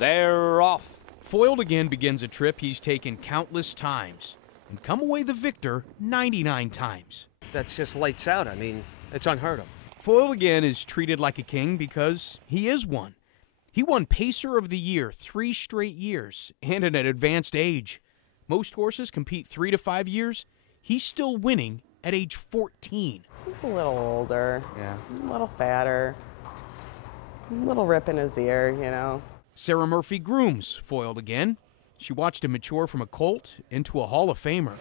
They're off. Foiled Again begins a trip he's taken countless times and come away the victor 99 times. That's just lights out. I mean, it's unheard of. Foiled Again is treated like a king because he is one. He won Pacer of the Year 3 straight years and at an advanced age. Most horses compete 3 to 5 years. He's still winning at age 14. He's a little older, a little fatter, a little rip in his ear, you know. Sarah Murphy grooms Foiled Again. She watched him mature from a colt into a Hall of Famer.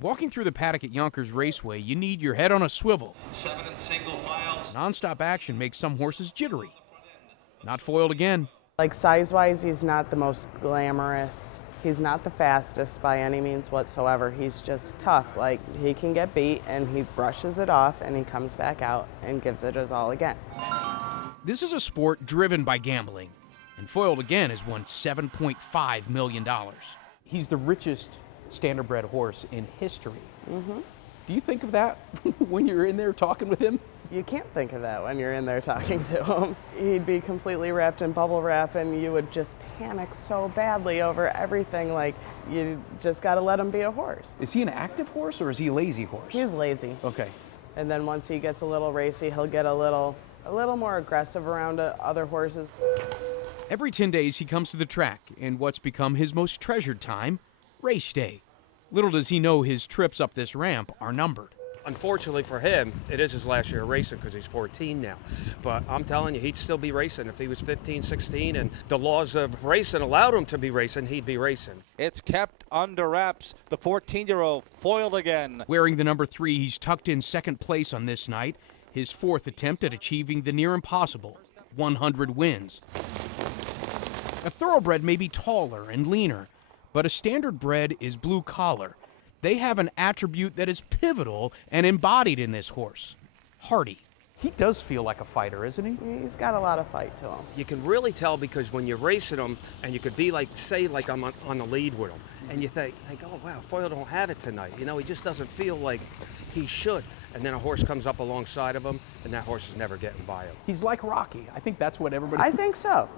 Walking through the paddock at Yonkers Raceway, you need your head on a swivel. 7 and single files. Non-stop action makes some horses jittery. Not Foiled Again. Like size-wise, he's not the most glamorous. He's not the fastest by any means whatsoever. He's just tough. Like, he can get beat and he brushes it off and he comes back out and gives it his all again. This is a sport driven by gambling, and Foiled Again has won $7.5 million. He's the richest standardbred horse in history. Mm-hmm. Do you think of that when you're in there talking with him? You can't think of that when you're in there talking to him. He'd be completely wrapped in bubble wrap and you would just panic so badly over everything. Like, you just got to let him be a horse. Is he an active horse or is he a lazy horse? He's lazy. Okay. And then once he gets a little racy, he'll get a little more aggressive around other horses. Every 10 days he comes to the track in what's become his most treasured time, race day. Little does he know his trips up this ramp are numbered. Unfortunately for him, it is his last year racing because he's 14 now. But I'm telling you, he'd still be racing. If he was 15, 16, and the laws of racing allowed him to be racing, he'd be racing. It's kept under wraps. The 14-year-old Foiled Again. Wearing the number 3, he's tucked in second place on this night, his 4th attempt at achieving the near impossible, 100 wins. A thoroughbred may be taller and leaner, but a standardbred is blue collar. They have an attribute that is pivotal and embodied in this horse, hardy. He does feel like a fighter, isn't he? He's got a lot of fight to him. You can really tell because when you're racing him, and you could be like, say, like I'm on the lead with him, and you think, oh, wow, Foiled don't have it tonight. You know, he just doesn't feel like he should. And then a horse comes up alongside of him, and that horse is never getting by him. He's like Rocky. I think that's what everybody... I think so.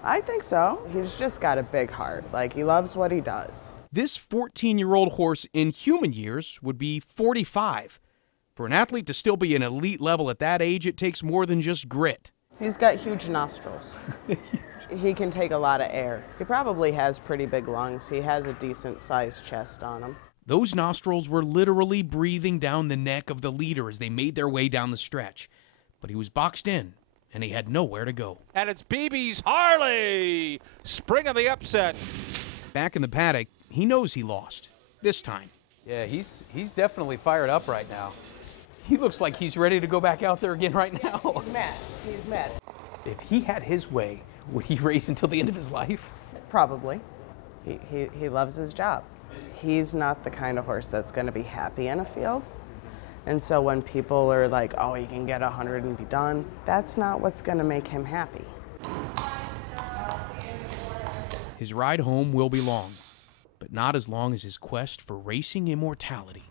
He's just got a big heart. Like, he loves what he does. This 14-year-old horse in human years would be 45. For an athlete to still be an elite level at that age, it takes more than just grit. He's got huge nostrils. He can take a lot of air. He probably has pretty big lungs. He has a decent-sized chest on him. Those nostrils were literally breathing down the neck of the leader as they made their way down the stretch. But he was boxed in, and he had nowhere to go. And it's BB's Harley! Spring of the upset. Back in the paddock, he knows he lost. This time. Yeah, he's definitely fired up right now. He looks like he's ready to go back out there again right now. He's mad. If he had his way, would he race until the end of his life? Probably. He loves his job. He's not the kind of horse that's going to be happy in a field. And so when people are like, oh, he can get 100 and be done, that's not what's going to make him happy. His ride home will be long, but not as long as his quest for racing immortality.